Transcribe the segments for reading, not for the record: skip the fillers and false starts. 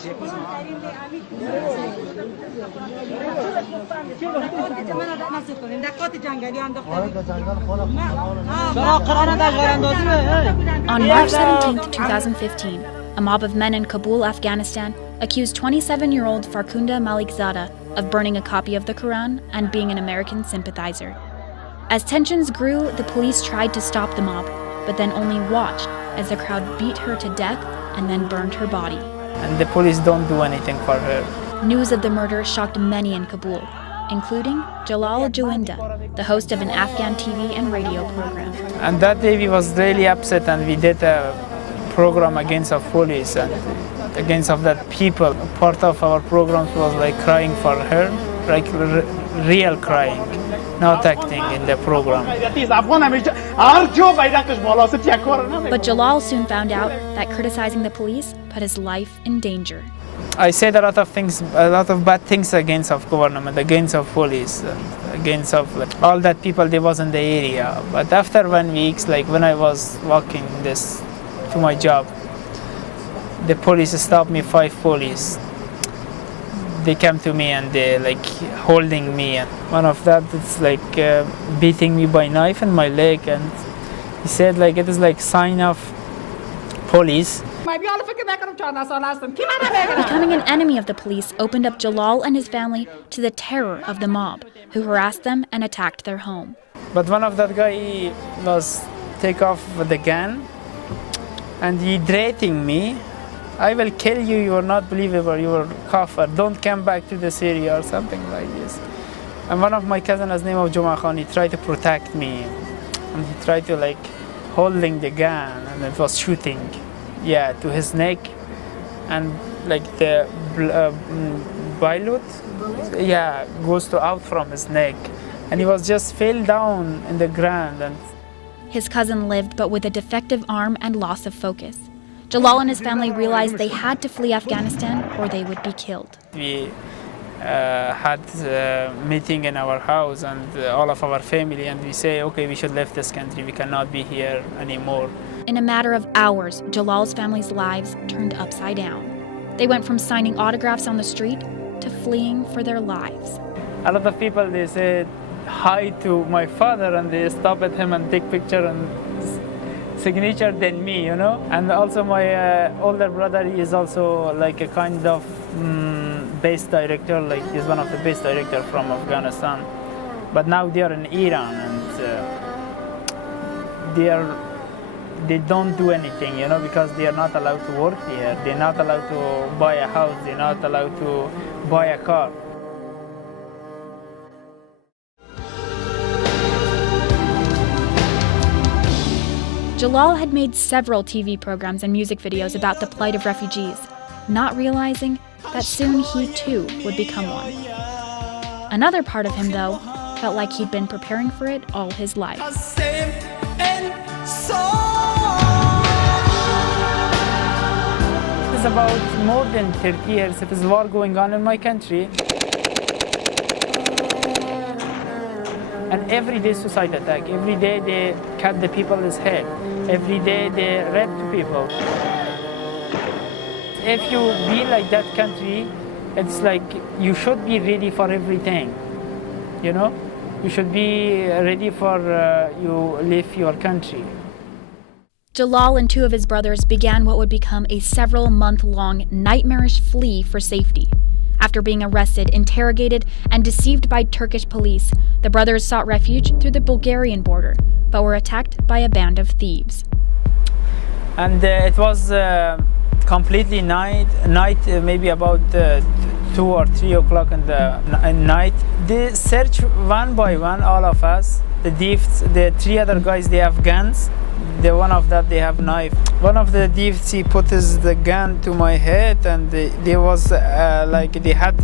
On March 17, 2015, a mob of men in Kabul, Afghanistan, accused 27-year-old Farkhunda Malikzada of burning a copy of the Quran and being an American sympathizer. As tensions grew, the police tried to stop the mob, but then only watched as the crowd beat her to death and then burned her body. And the police don't do anything for her. News of the murder shocked many in Kabul, including Jalal Jawinda, the host of an Afghan TV and radio program. And that day we was really upset, and we did a program against the police and against of that people. Part of our programs was like crying for her, like real crying, not acting in the program. But Jalal soon found out that criticizing the police put his life in danger. I said a lot of things, a lot of bad things against of government, against of police, against of all that people they was in the area. But after 1 week, like when I was walking this to my job, the police stopped me, 5 police. They came to me and they like holding me, and one of that it's like beating me by knife in my leg, and he said like it is like sign of police. Becoming an enemy of the police opened up Jalal and his family to the terror of the mob, who harassed them and attacked their home. But one of that guy he was take off with the gun, and he threatening me. I will kill you, you are not believable, you are kafir, don't come back to this area or something like this. And one of my cousins, his name of Juma Khan, he tried to protect me. And he tried to like holding the gun, and it was shooting, yeah, to his neck. And like the bullet, yeah, goes to out from his neck. And he was just fell down in the ground. And his cousin lived, but with a defective arm and loss of focus. Jalal and his family realized they had to flee Afghanistan or they would be killed. We had a meeting in our house and all of our family, and we say, okay, we should leave this country. We cannot be here anymore. In a matter of hours, Jalal's family's lives turned upside down. They went from signing autographs on the street to fleeing for their lives. A lot of people, they said hi to my father, and they stop at him and take picture and signature than me, you know. And also my older brother is also like a kind of base director, like he's one of the base director from Afghanistan. But now they are in Iran, and they don't do anything, you know, because they are not allowed to work here. They're not allowed to buy a house. They're not allowed to buy a car. Jalal had made several TV programs and music videos about the plight of refugees, not realizing that soon he too would become one. Another part of him, though, felt like he'd been preparing for it all his life. It's about more than 30 years. It is war going on in my country. And every day suicide attack, every day they cut the people's head, every day they rape the people. If you be like that country, it's like you should be ready for everything, you know? You should be ready for you leave your country. Jalal and 2 of his brothers began what would become a several-month-long nightmarish flee for safety. After being arrested, interrogated, and deceived by Turkish police, the brothers sought refuge through the Bulgarian border, but were attacked by a band of thieves. And it was completely night, maybe about 2 or 3 o'clock in the night. They searched one by one, all of us. The thieves, the 3 other guys, they have guns. The one of that, they have knife. One of the thieves, he put the gun to my head, and they was like they had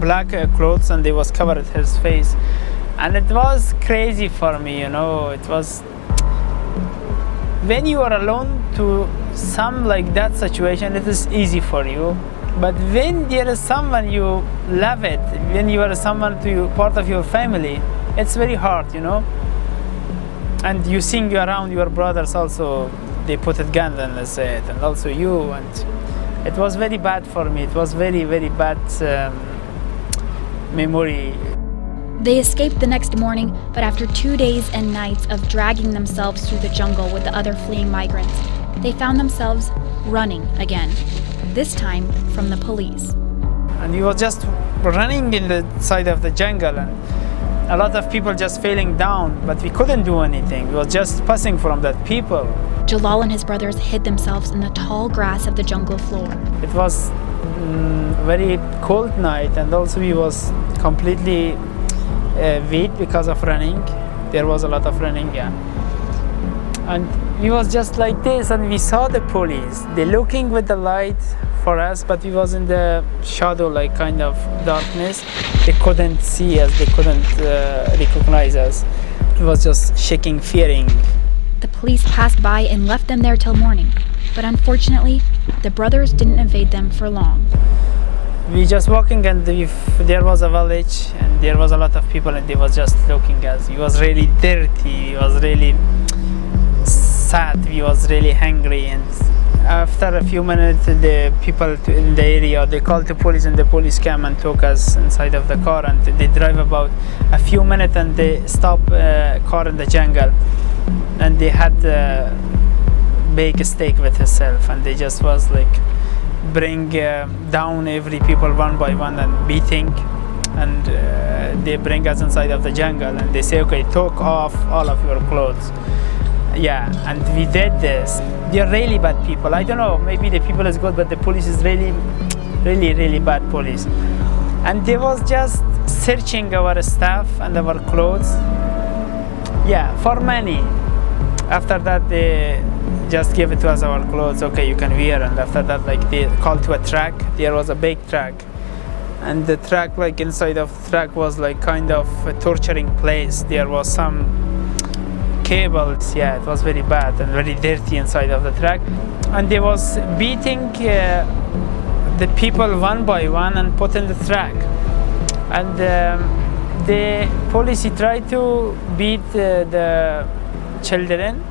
black clothes, and they was covered his face, and it was crazy for me, you know. It was when you are alone to some like that situation, it is easy for you. But when there is someone you love it, when you are someone to you, part of your family, it's very hard, you know. And you sing around your brothers also, they put a gun on his head, and also you. And It was very bad for me. It was very, very bad memory. They escaped the next morning, but after 2 days and nights of dragging themselves through the jungle with the other fleeing migrants, they found themselves running again, this time from the police. And we were just running in the side of the jungle, and a lot of people just falling down, but we couldn't do anything. We were just passing from that people. Jalal and his brothers hid themselves in the tall grass of the jungle floor. It was very cold night, and also we was completely weak because of running. There was a lot of running, yeah. And we was just like this, and we saw the police. They looking with the light for us, but we was in the shadow, like kind of darkness. They couldn't see us, they couldn't recognize us. It was just shaking, fearing. The police passed by and left them there till morning, but unfortunately, the brothers didn't evade them for long. We just walking, and there was a village, and there was a lot of people, and they was just looking at us. It was really dirty, it was really sad, we was really hungry, and after a few minutes, the people in the area, they called the police, and the police came and took us inside of the car, and they drive about a few minutes, and they stop a car in the jungle, and they had a big steak with herself, and they just was like bring down every people one by one and beating, and they bring us inside of the jungle, and they say, okay, take off all of your clothes. Yeah, and we did this. They're really bad people. I don't know, maybe the people is good, but the police is really, really, really bad police. And they was just searching our stuff and our clothes. Yeah, for money. After that, they just gave it to us, our clothes. Okay, you can wear. And after that, like they called to a truck. There was a big truck. And the truck, like inside of the truck was like kind of a torturing place. There was some cables. Yeah, it was very bad and very dirty inside of the truck. And they was beating the people one by one and put in the truck. And the police tried to beat the children.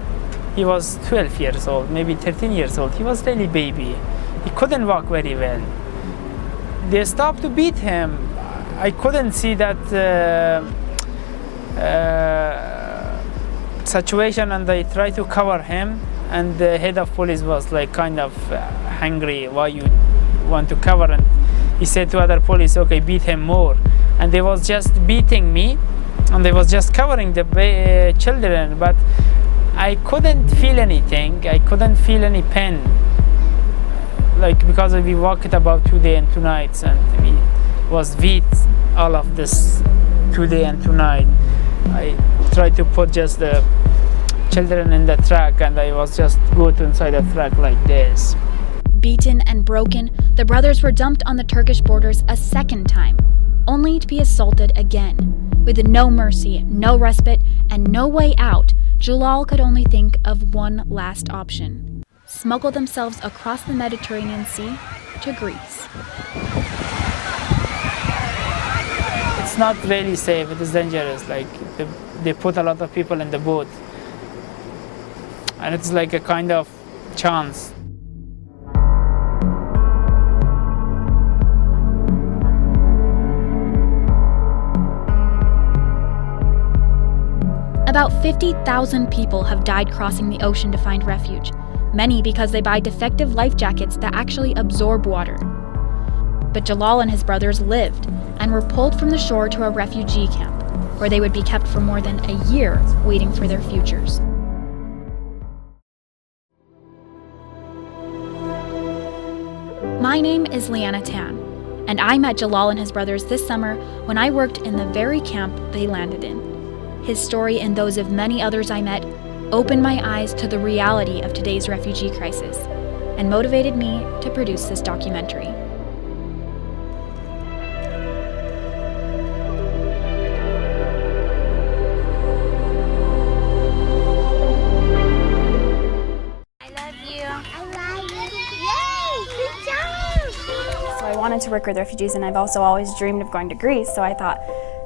He was 12 years old, maybe 13 years old. He was really baby. He couldn't walk very well. They stopped to beat him. I couldn't see that situation, and they tried to cover him, and the head of police was like kind of angry, why you want to cover, and he said to other police, okay, beat him more. And they was just beating me, and they was just covering the children, but I couldn't feel anything. I couldn't feel any pain, like because we walked about 2 days and 2 nights, and we was beat all of this 2 days and 2 nights. I tried to put just the children in the truck, and I was just go to inside the truck like this. Beaten and broken, the brothers were dumped on the Turkish borders a second time, only to be assaulted again. With no mercy, no respite, and no way out, Jalal could only think of one last option: smuggle themselves across the Mediterranean Sea to Greece. It's not really safe, it is dangerous. Like they put a lot of people in the boat, and it's like a kind of chance. About 50,000 people have died crossing the ocean to find refuge, many because they buy defective life jackets that actually absorb water. But Jalal and his brothers lived and were pulled from the shore to a refugee camp, where they would be kept for more than a year waiting for their futures. My name is Leanna Tan, and I met Jalal and his brothers this summer when I worked in the very camp they landed in. His story and those of many others I met opened my eyes to the reality of today's refugee crisis and motivated me to produce this documentary. I wanted to work with refugees, and I've also always dreamed of going to Greece, so I thought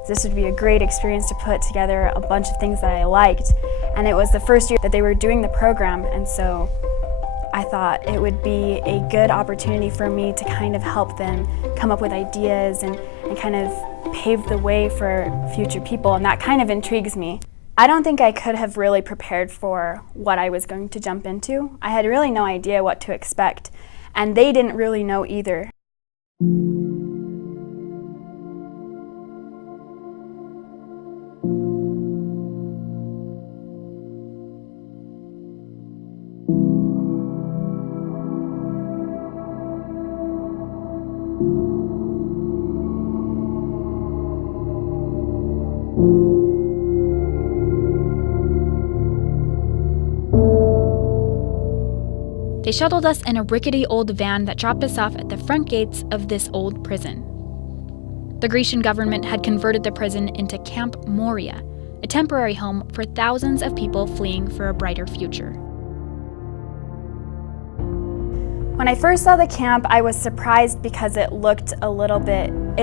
this would be a great experience to put together a bunch of things that I liked. And it was the first year that they were doing the program, and so I thought it would be a good opportunity for me to kind of help them come up with ideas and kind of pave the way for future people, and that kind of intrigues me. I don't think I could have really prepared for what I was going to jump into. I had really no idea what to expect, and they didn't really know either. They shuttled us in a rickety old van that dropped us off at the front gates of this old prison. The Grecian government had converted the prison into Camp Moria, a temporary home for thousands of people fleeing for a brighter future. When I first saw the camp, I was surprised because it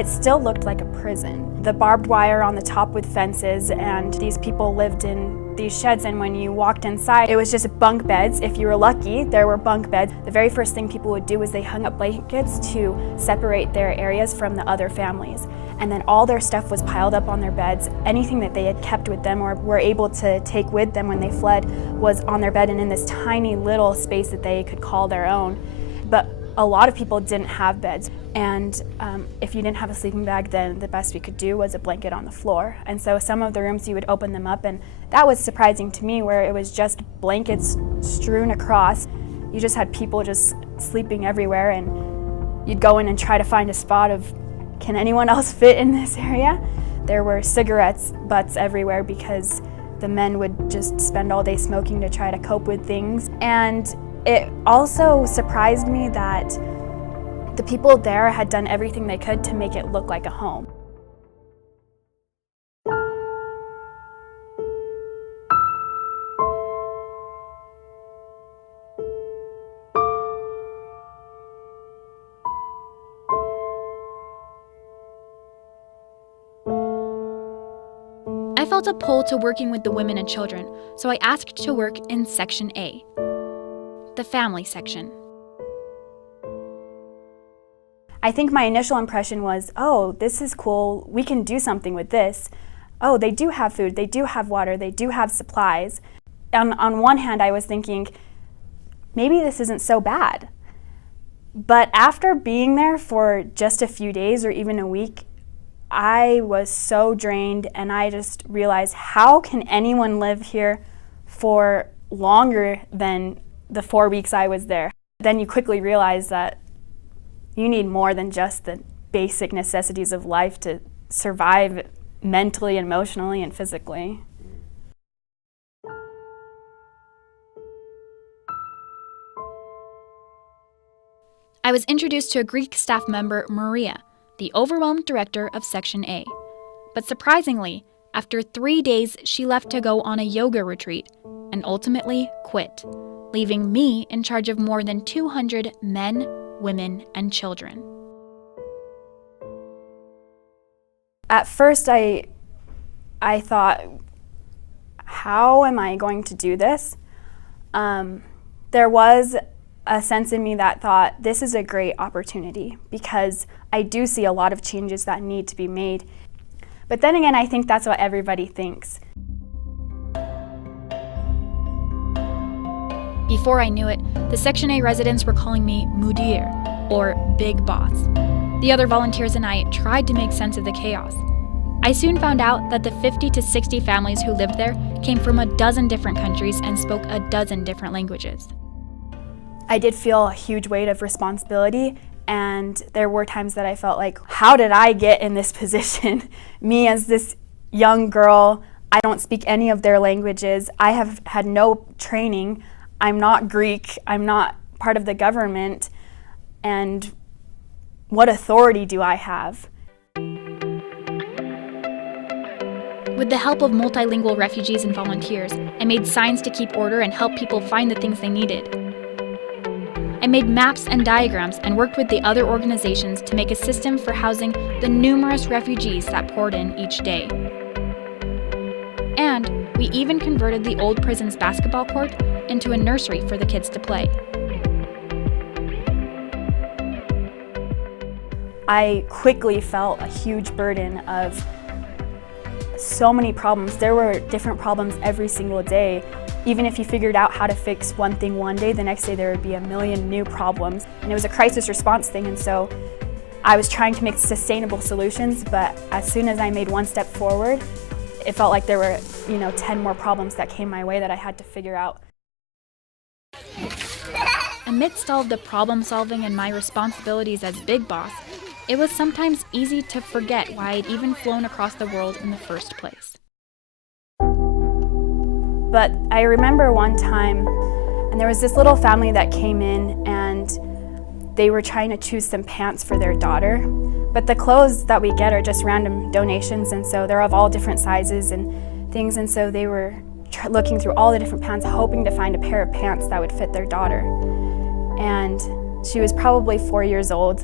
still looked like a prison. The barbed wire on the top with fences, and these people lived in these sheds, and when you walked inside, it was just bunk beds. If you were lucky, there were bunk beds. The very first thing people would do was they hung up blankets to separate their areas from the other families. And then all their stuff was piled up on their beds. Anything that they had kept with them or were able to take with them when they fled was on their bed and in this tiny little space that they could call their own. But a lot of people didn't have beds, and if you didn't have a sleeping bag, then the best we could do was a blanket on the floor. And so some of the rooms you would open them up, and that was surprising to me, where it was just blankets strewn across. You just had people just sleeping everywhere, and you'd go in and try to find a spot of, can anyone else fit in this area? There were cigarettes butts everywhere because the men would just spend all day smoking to try to cope with things. And it also surprised me that the people there had done everything they could to make it look like a home. I felt a pull to working with the women and children, so I asked to work in Section A, the family section. I think my initial impression was, oh, this is cool, we can do something with this. Oh, they do have food, they do have water, they do have supplies. On one hand, I was thinking, maybe this isn't so bad. But after being there for just a few days or even a week, I was so drained, and I just realized, how can anyone live here for longer than the 4 weeks I was there? Then you quickly realize that you need more than just the basic necessities of life to survive mentally, emotionally, and physically. I was introduced to a Greek staff member, Maria, the overwhelmed director of Section A. But surprisingly, after 3 days, she left to go on a yoga retreat and ultimately quit, leaving me in charge of more than 200 men, women, and children. At first, I thought, how am I going to do this? There was a sense in me that thought, this is a great opportunity, because I do see a lot of changes that need to be made. But then again, I think that's what everybody thinks. Before I knew it, the Section A residents were calling me Mudir, or Big Boss. The other volunteers and I tried to make sense of the chaos. I soon found out that the 50 to 60 families who lived there came from a dozen different countries and spoke a dozen different languages. I did feel a huge weight of responsibility, and there were times that I felt like, how did I get in this position? Me as this young girl, I don't speak any of their languages. I have had no training. I'm not Greek. I'm not part of the government. And what authority do I have? With the help of multilingual refugees and volunteers, I made signs to keep order and help people find the things they needed. I made maps and diagrams and worked with the other organizations to make a system for housing the numerous refugees that poured in each day. And we even converted the old prison's basketball court into a nursery for the kids to play. I quickly felt a huge burden of so many problems. There were different problems every single day. Even if you figured out how to fix one thing one day, the next day there would be a million new problems. And it was a crisis response thing, and so I was trying to make sustainable solutions, but as soon as I made one step forward, it felt like there were, 10 more problems that came my way that I had to figure out. Amidst all of the problem solving and my responsibilities as big boss, it was sometimes easy to forget why I'd even flown across the world in the first place. But I remember one time, and there was this little family that came in, and they were trying to choose some pants for their daughter. But the clothes that we get are just random donations, and so they're of all different sizes and things, and so they were looking through all the different pants, hoping to find a pair of pants that would fit their daughter. And she was probably 4 years old,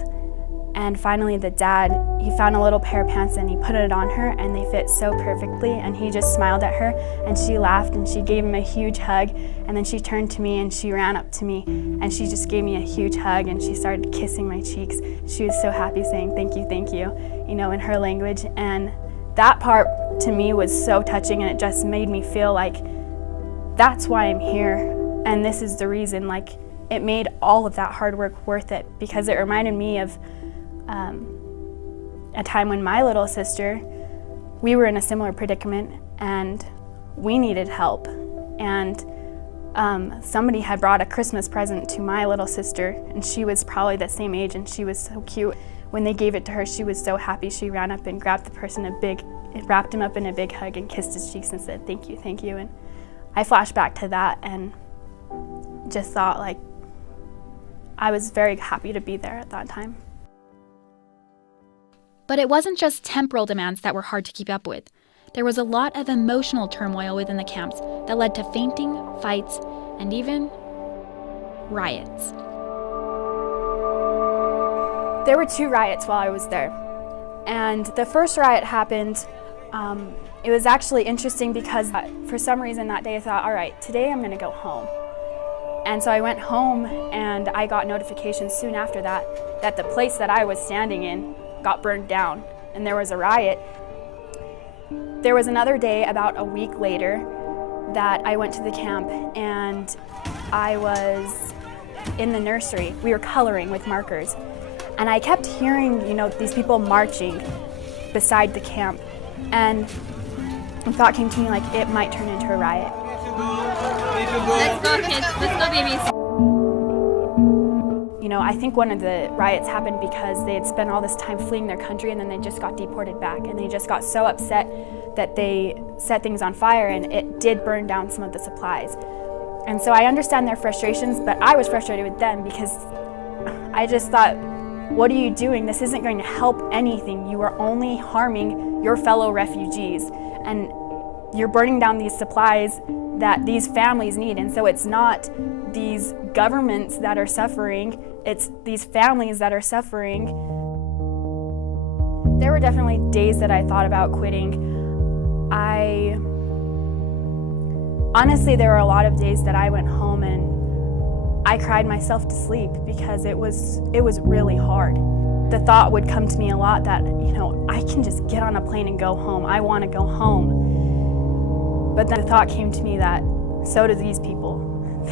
and finally the dad, he found a little pair of pants and he put it on her, and they fit so perfectly, and he just smiled at her, and she laughed, and she gave him a huge hug, and then she turned to me and she ran up to me, and she just gave me a huge hug, and she started kissing my cheeks. She was so happy, saying thank you, in her language, and that part to me was so touching, and it just made me feel like that's why I'm here, and this is the reason. Like, it made all of that hard work worth it, because it reminded me of a time when my little sister, we were in a similar predicament and we needed help, and somebody had brought a Christmas present to my little sister, and she was probably the same age, and she was so cute. When they gave it to her, she was so happy. She ran up and grabbed the person wrapped him up in a big hug and kissed his cheeks and said thank you, and I flashed back to that and just thought, like, I was very happy to be there at that time. But it wasn't just temporal demands that were hard to keep up with. There was a lot of emotional turmoil within the camps that led to fainting, fights, and even riots. There were 2 riots while I was there. And the first riot happened, it was actually interesting because for some reason that day I thought, all right, today I'm gonna go home. And so I went home, and I got notifications soon after that the place that I was standing in got burned down, and there was a riot. There was another day about a week later that I went to the camp, and I was in the nursery. We were coloring with markers, and I kept hearing, these people marching beside the camp, and a thought came to me, like, it might turn into a riot. Let's go, kids. Let's go, babies. I think one of the riots happened because they had spent all this time fleeing their country, and then they just got deported back, and they just got so upset that they set things on fire, and it did burn down some of the supplies. And so I understand their frustrations, but I was frustrated with them because I just thought, what are you doing? This isn't going to help anything. You are only harming your fellow refugees, and you're burning down these supplies that these families need. And so it's not these governments that are suffering, it's these families that are suffering. There were definitely days that I thought about quitting. Honestly, there were a lot of days that I went home and I cried myself to sleep because it was really hard. The thought would come to me a lot that, I can just get on a plane and go home. I want to go home. But then the thought came to me that so do these people.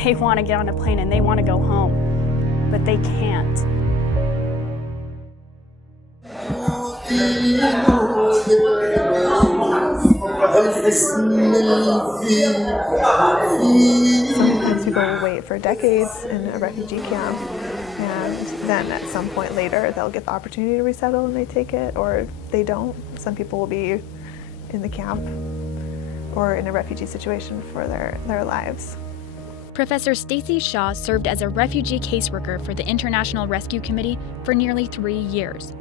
They want to get on a plane and they want to go home, but they can't. Sometimes people will wait for decades in a refugee camp, and then at some point later they'll get the opportunity to resettle and they take it, or they don't. Some people will be in the camp or in a refugee situation for their lives. Professor Stacy Shaw served as a refugee caseworker for the International Rescue Committee for nearly 3 years.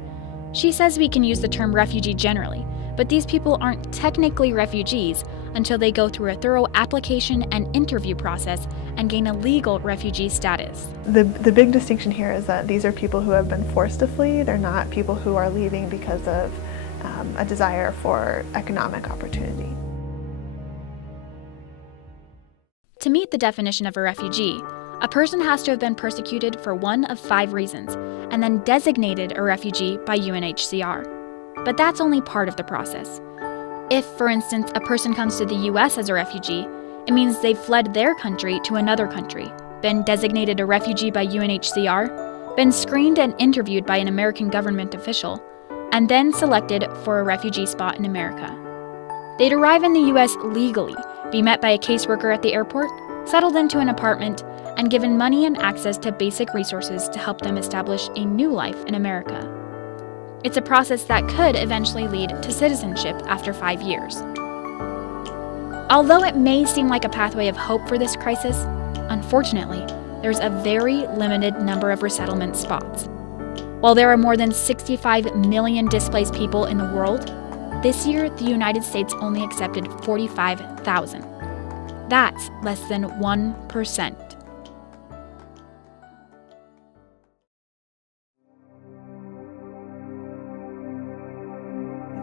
She says we can use the term refugee generally, but these people aren't technically refugees until they go through a thorough application and interview process and gain a legal refugee status. The big distinction here is that these are people who have been forced to flee. They're not people who are leaving because of a desire for economic opportunity. To meet the definition of a refugee, A person has to have been persecuted for one of 5 reasons and then designated a refugee by UNHCR. But that's only part of the process. If, for instance, a person comes to the US as a refugee, it means they've fled their country to another country, been designated a refugee by UNHCR, been screened and interviewed by an American government official, and then selected for a refugee spot in America. They'd arrive in the US legally, be met by a caseworker at the airport, settled into an apartment, and given money and access to basic resources to help them establish a new life in America. It's a process that could eventually lead to citizenship after 5 years. Although it may seem like a pathway of hope for this crisis, unfortunately, there's a very limited number of resettlement spots. While there are more than 65 million displaced people in the world, this year the United States only accepted 45,000. That's less than 1%.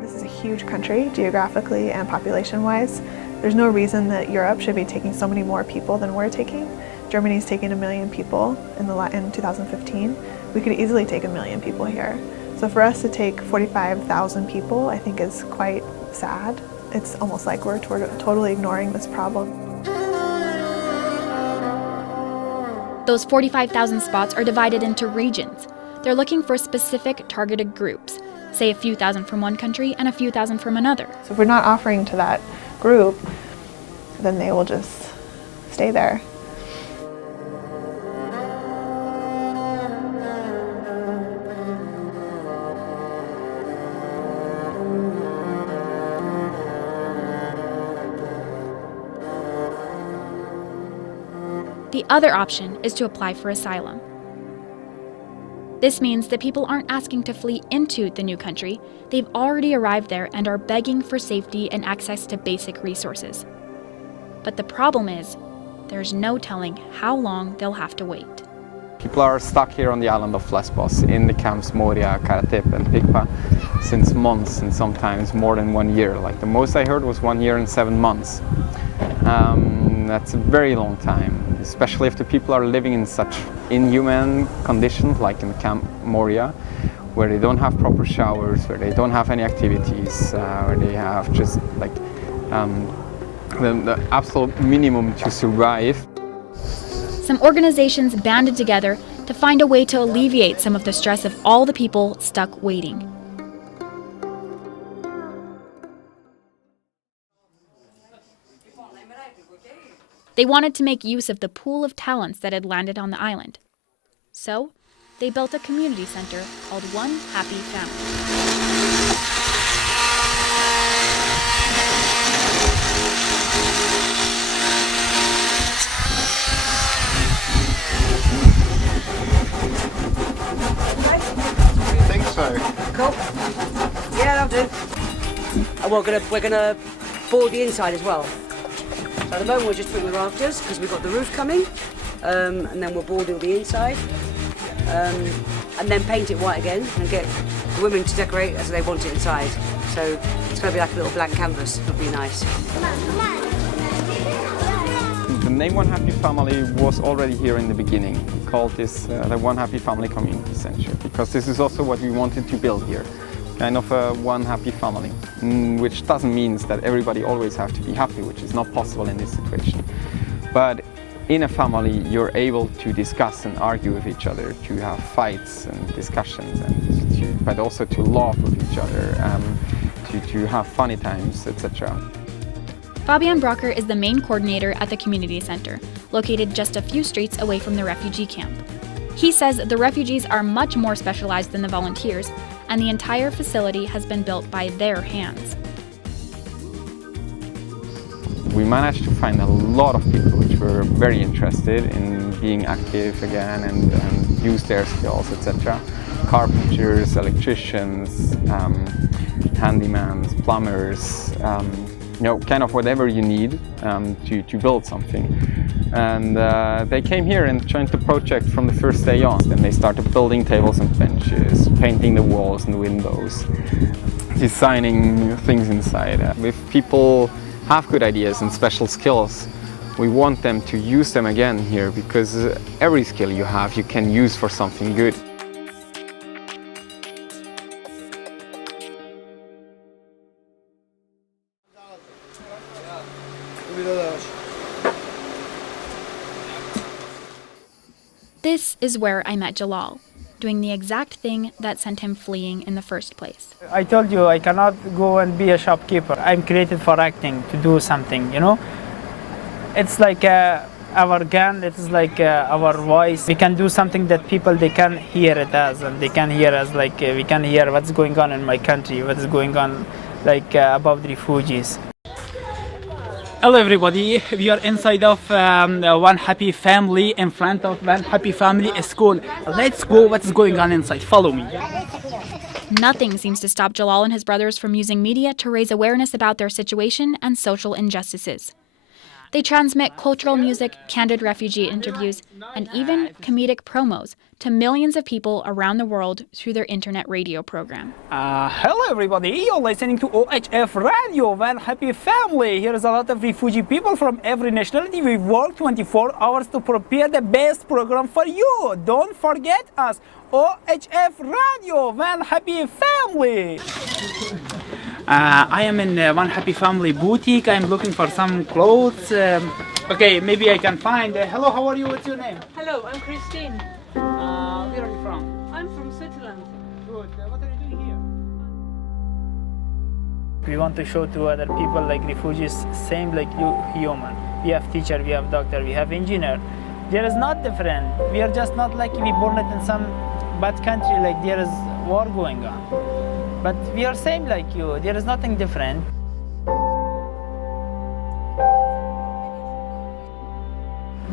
This is a huge country, geographically and population-wise. There's no reason that Europe should be taking so many more people than we're taking. Germany's taking 1 million people in 2015. We could easily take 1 million people here. So for us to take 45,000 people, I think is quite sad. It's almost like we're totally ignoring this problem. Those 45,000 spots are divided into regions. They're looking for specific targeted groups, say a few thousand from one country and a few thousand from another. So if we're not offering to that group, then they will just stay there. The other option is to apply for asylum. This means that people aren't asking to flee into the new country, they've already arrived there and are begging for safety and access to basic resources. But the problem is, there's no telling how long they'll have to wait. People are stuck here on the island of Lesbos, in the camps Moria, Karatep and Pikpa, since months and sometimes more than 1 year. Like the most I heard was 1 year and 7 months. That's a very long time, especially if the people are living in such inhuman conditions, like in the camp Moria, where they don't have proper showers, where they don't have any activities, where they have just like the absolute minimum to survive. Some organizations banded together to find a way to alleviate some of the stress of all the people stuck waiting. They wanted to make use of the pool of talents that had landed on the island. So, they built a community center called One Happy Family. Cool. Yeah, that'll do. And we're gonna board the inside as well. So at the moment we're just putting the rafters because we've got the roof coming, and then we'll board all the inside, and then paint it white again and get the women to decorate as they want it inside. So it's gonna be like a little blank canvas. It'll be nice. The name One Happy Family was already here in the beginning. We called this the One Happy Family Community Center because this is also what we wanted to build here. Kind of a one happy family, which doesn't mean that everybody always have to be happy, which is not possible in this situation. But in a family, you're able to discuss and argue with each other, to have fights and discussions, but also to laugh with each other, to have funny times, etc. Fabian Brocker is the main coordinator at the community center, located just a few streets away from the refugee camp. He says the refugees are much more specialized than the volunteers, and the entire facility has been built by their hands. We managed to find a lot of people which were very interested in being active again and use their skills, etc. Carpenters, electricians, handymans, plumbers, kind of whatever you need to build something. And they came here and joined the project from the first day on. Then they started building tables and benches, painting the walls and windows, designing things inside. If people have good ideas and special skills, We want them to use them again here because every skill you have you can use for something good. This is where I met Jalal, doing the exact thing that sent him fleeing in the first place. I told you I cannot go and be a shopkeeper. I'm created for acting, to do something, you know. It's like our gun, it is like our voice. We can do something that people, they can hear it as, and they can hear us like we can hear what's going on in my country, what is going on like about the refugees. Hello everybody, we are inside of One Happy Family, in front of One Happy Family School. Let's go, what's going on inside, follow me. Nothing seems to stop Jalal and his brothers from using media to raise awareness about their situation and social injustices. They transmit cultural music, candid refugee interviews, and even comedic promos to millions of people around the world through their internet radio program. Hello everybody, you're listening to OHF Radio, One Happy Family. Here is a lot of refugee people from every nationality. We work 24 hours to prepare the best program for you. Don't forget us, OHF Radio, One Happy Family. I am in One Happy Family boutique. I'm looking for some clothes. Okay, maybe I can find. Hello, how are you? What's your name? Hello, I'm Christine. Where are you from? I'm from Switzerland. Good. What are you doing here? We want to show to other people like refugees, same like you, human. We have teacher, we have doctor, we have engineer. There is not different. We are just not like we born it in some bad country like there is war going on. But we are same like you. There is nothing different.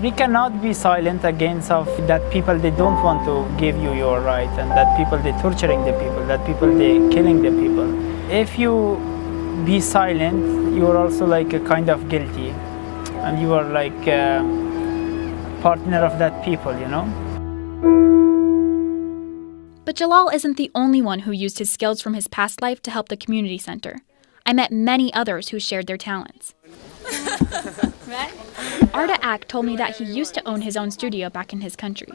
We cannot be silent against of that people, they don't want to give you your right, and that people, they torturing the people, that people, they killing the people. If you be silent, you are also like a kind of guilty, and you are like a partner of that people, you know? But Jalal isn't the only one who used his skills from his past life to help the community center. I met many others who shared their talents. Arda Ak told me that he used to own his own studio back in his country.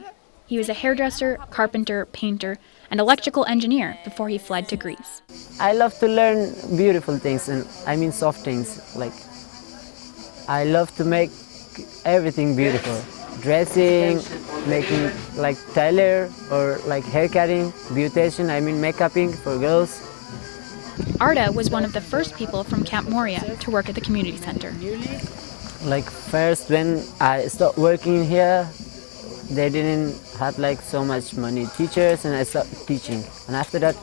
He was a hairdresser, carpenter, painter, and electrical engineer before he fled to Greece. I love to learn beautiful things, and I mean soft things. Like, I love to make everything beautiful. Dressing, making like tailor or like hair cutting, beautician, I mean makeuping for girls. Arda was one of the first people from Camp Moria to work at the community center. Like first when I started working here, they didn't have like so much money teachers, and I started teaching. And after that,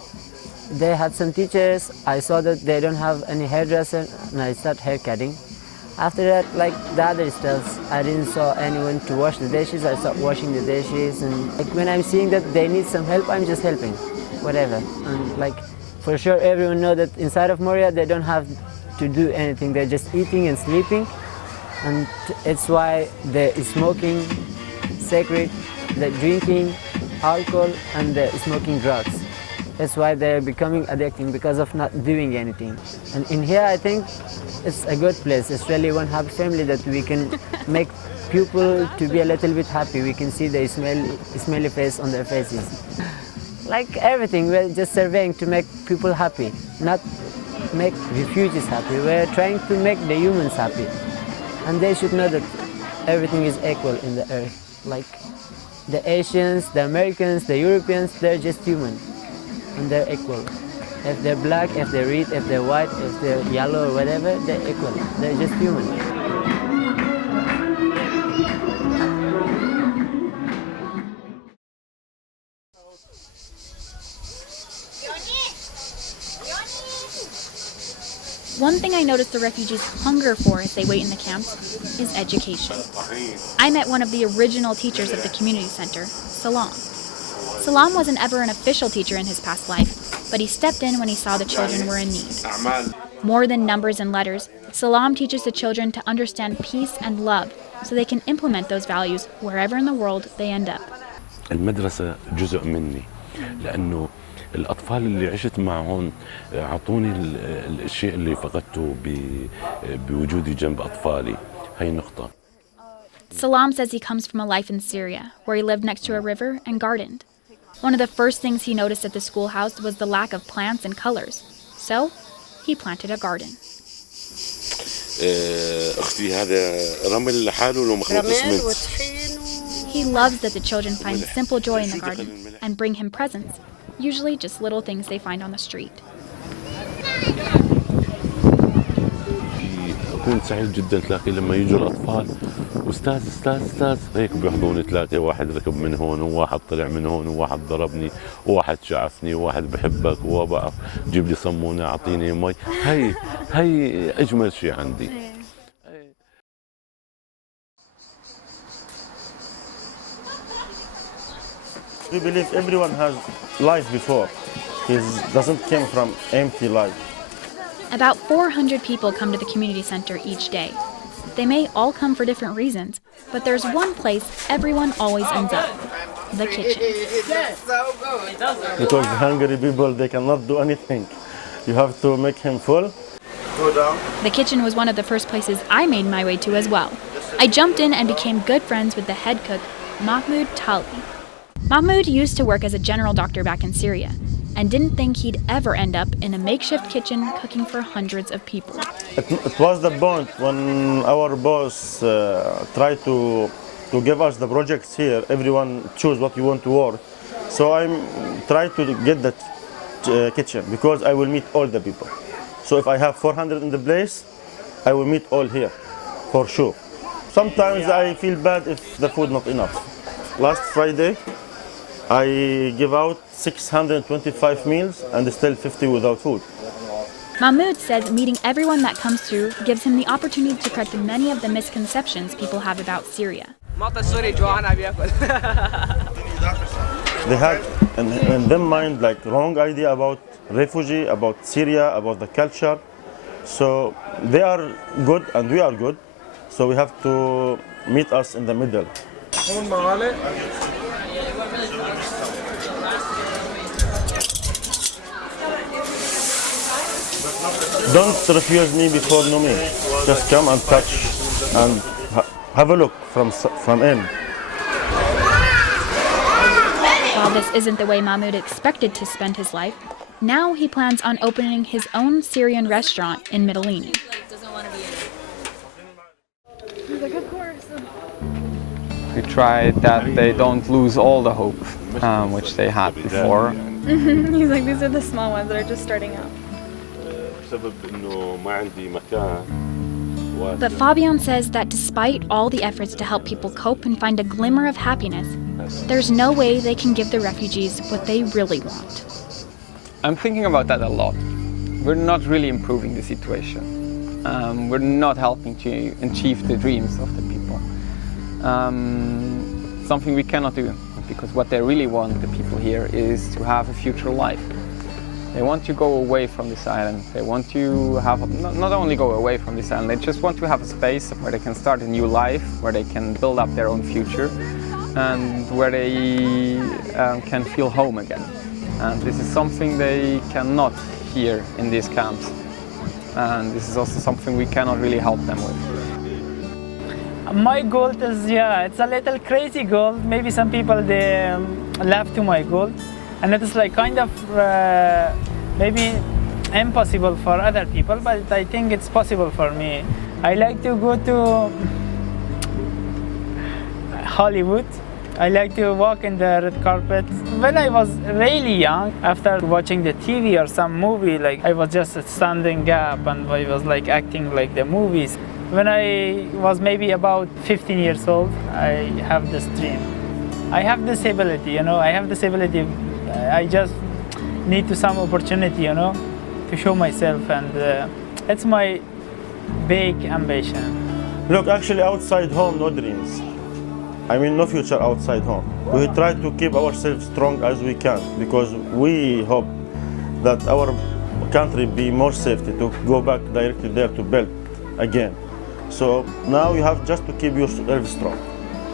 they had some teachers. I saw that they don't have any hairdresser, and I started hair cutting. After that, like the other stuff, I didn't saw anyone to wash the dishes. I started washing the dishes, and like when I'm seeing that they need some help, I'm just helping, whatever. And like for sure, everyone know that inside of Moria they don't have to do anything. They're just eating and sleeping, and it's why the smoking sacred, the drinking alcohol, and the smoking drugs. That's why they're becoming addicting, because of not doing anything. And in here, I think it's a good place. It's really one happy family that we can make people to be a little bit happy. We can see the smelly face on their faces. Like everything, we're just surveying to make people happy, not make refugees happy. We're trying to make the humans happy. And they should know that everything is equal in the earth. Like the Asians, the Americans, the Europeans, they're just human. And they're equal. If they're black, if they're red, if they're white, if they're yellow or whatever, they're equal. They're just human. One thing I noticed the refugees hunger for as they wait in the camps is education. I met one of the original teachers of the community center, Salam. Salam wasn't ever an official teacher in his past life, but he stepped in when he saw the children were in need. More than numbers and letters, Salam teaches the children to understand peace and love so they can implement those values wherever in the world they end up. المدرسة جزء مني لأنه الأطفال اللي عشت معهم أعطوني الشيء اللي فقدته بوجودي جنب أطفالي. هي نقطة. Salam says he comes from a life in Syria, where he lived next to a river and gardened. One of the first things he noticed at the schoolhouse was the lack of plants and colors. So, he planted a garden. He loves that the children find simple joy in the garden and bring him presents, usually just little things they find on the street. بكون سعيد جدا تلاقي لما يجوا الاطفال استاذ استاذ استاذ هيك بيحضوني، تلاقي واحد ركب من هون وواحد طلع من هون وواحد ضربني وواحد شعفني وواحد بحبك وبقف جيب لي صمونه اعطيني مي. هي اجمل شيء عندي. We believe everyone has life before. He doesn't come from empty life. About 400 people come to the community center each day. They may all come for different reasons, but there's one place everyone always ends up: the kitchen. Because hungry people, they cannot do anything. You have to make him full. Go down. The kitchen was one of the first places I made my way to as well. I jumped in and became good friends with the head cook, Mahmoud Tali. Mahmoud used to work as a general doctor back in Syria and didn't think he'd ever end up in a makeshift kitchen cooking for hundreds of people. It was the point when our boss tried to give us the projects here. Everyone choose what you want to work. So I'm trying to get that kitchen because I will meet all the people. So if I have 400 in the place, I will meet all here, for sure. Sometimes I feel bad if the food not enough. Last Friday, I give out 625 meals and still 50 without food. Mahmoud says meeting everyone that comes through gives him the opportunity to correct many of the misconceptions people have about Syria. They had in their mind like wrong idea about refugee, about Syria, about the culture. So they are good and we are good. So we have to meet us in the middle. Don't refuse me before know me. Just come and touch and have a look from in. While this isn't the way Mahmoud expected to spend his life, now he plans on opening his own Syrian restaurant in Medellin. We try that they don't lose all the hope which they had before. He's like, these are the small ones that are just starting out. But Fabian says that despite all the efforts to help people cope and find a glimmer of happiness, there's no way they can give the refugees what they really want. I'm thinking about that a lot. We're not really improving the situation. We're not helping to achieve the dreams of the people. Something we cannot do, because what they really want, the people here, is to have a future life. They want to go away from this island. They want to have, not only go away from this island, they just want to have a space where they can start a new life, where they can build up their own future, and where they can feel home again. And this is something they cannot here in these camps. And this is also something we cannot really help them with. My goal is, it's a little crazy goal. Maybe some people, they laugh to my goal. And it is like kind of maybe impossible for other people, but I think it's possible for me. I like to go to Hollywood. I like to walk in the red carpet. When I was really young, after watching the TV or some movie, like I was just standing up and I was like acting like the movies. When I was maybe about 15 years old, I have this dream. I have this ability, I have this ability. I just need to some opportunity, to show myself, and it's my big ambition. Look, actually outside home, no dreams. I mean, no future outside home. We try to keep ourselves strong as we can because we hope that our country be more safety to go back directly there to build again. So now you have just to keep yourself strong.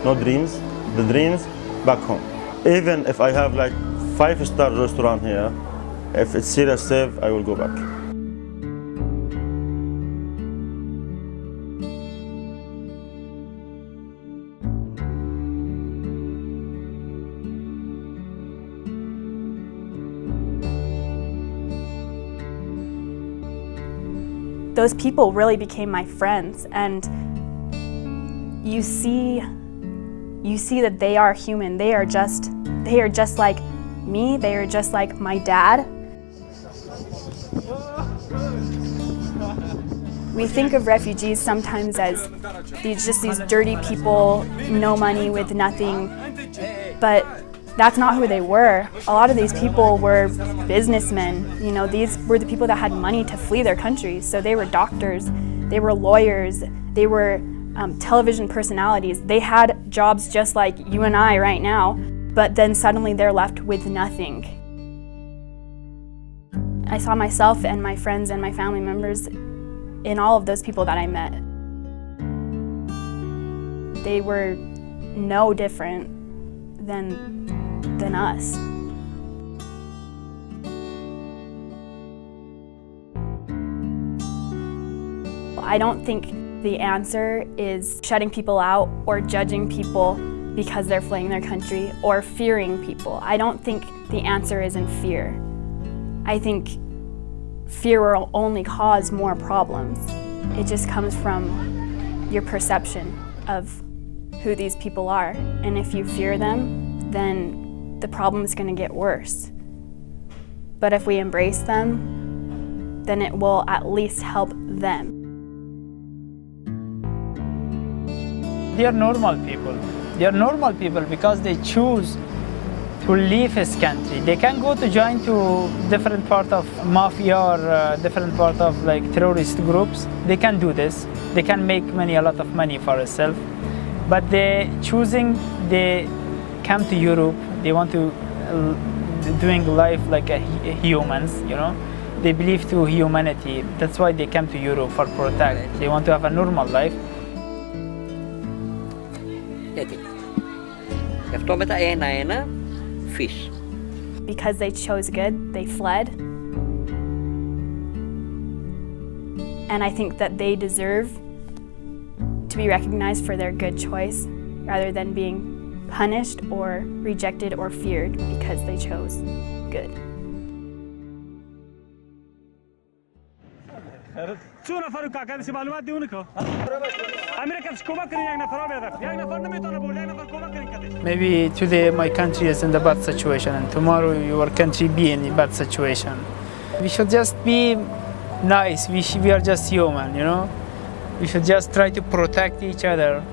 No dreams, the dreams back home. Even if I have like 5-star restaurant here, if it's serious safe, I will go back. those people really became my friends, and you see that they are human. They are just like me. They are just like my dad. We think of refugees sometimes as these dirty people, no money with nothing, but that's not who they were. A lot of these people were businessmen. You know, these were the people that had money to flee their countries. So they were doctors, they were lawyers, they were television personalities. They had jobs just like you and I right now, but then suddenly they're left with nothing. I saw myself and my friends and my family members in all of those people that I met. They were no different than us. I don't think the answer is shutting people out or judging people because they're fleeing their country or fearing people. I don't think the answer is in fear. I think fear will only cause more problems. It just comes from your perception of who these people are. And if you fear them, then the problem is going to get worse. But if we embrace them, then it will at least help them. They are normal people. They are normal people because they choose to leave his country. They can go to join to different part of mafia or different part of like terrorist groups. They can do this. They can make a lot of money for themselves. But they come to Europe. They want to doing life like humans, you know. They believe to humanity. That's why they come to Europe for protect. They want to have a normal life. Fish. Because they chose good, they fled. And I think that they deserve to be recognized for their good choice rather than being punished or rejected or feared because they chose good. Maybe today my country is in a bad situation and tomorrow your country be in a bad situation. We should just be nice. We are just human, you know. We should just try to protect each other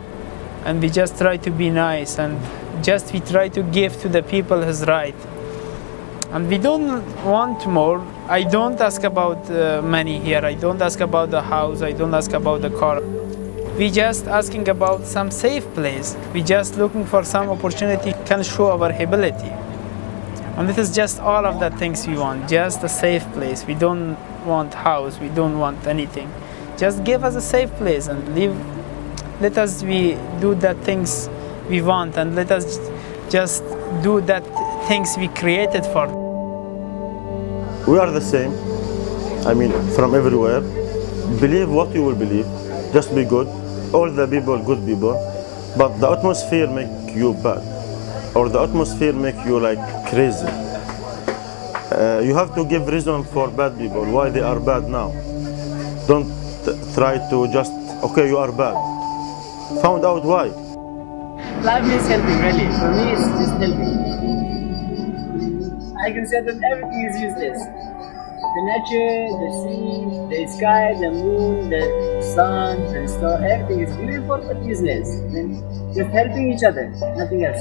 and we just try to be nice and just we try to give to the people his right. And we don't want more. I don't ask about money here. I don't ask about the house. I don't ask about the car. We just asking about some safe place. We just looking for some opportunity can show our ability. And it is just all of the things we want, just a safe place. We don't want house. We don't want anything. Just give us a safe place and live. Let us do the things we want and let us just do that things we created for. We are the same. I mean, from everywhere. Believe what you will believe. Just be good. All the people, good people. But the atmosphere make you bad. Or the atmosphere make you like crazy. You have to give reason for bad people, why they are bad now. Don't try to just, okay, you are bad. Found out why. Life is helping, really. For me, it's just helping. I can say that everything is useless. The nature, the sea, the sky, the moon, the sun, the star, everything is beautiful but useless. And just helping each other, nothing else.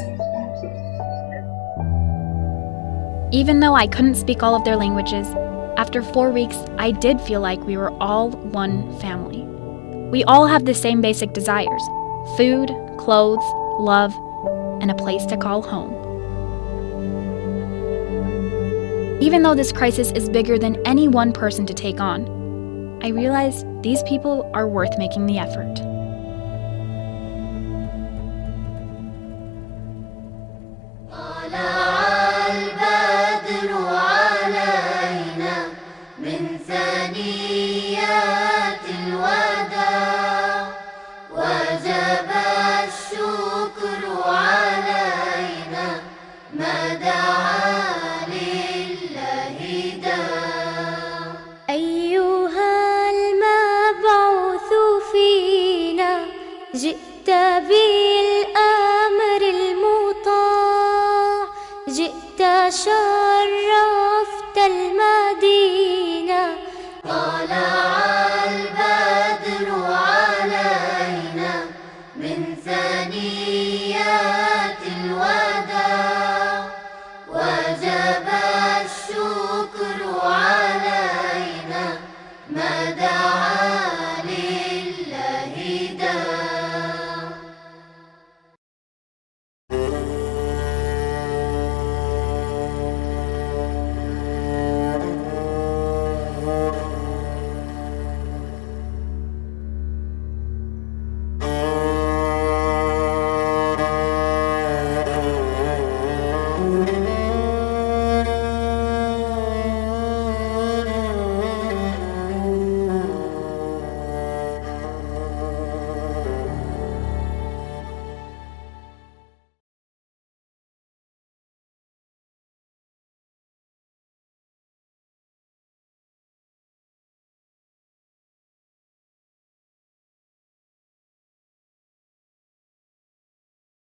Even though I couldn't speak all of their languages, after 4 weeks, I did feel like we were all one family. We all have the same basic desires: food, clothes, love, and a place to call home. Even though this crisis is bigger than any one person to take on, I realized these people are worth making the effort. ما دعا لله داع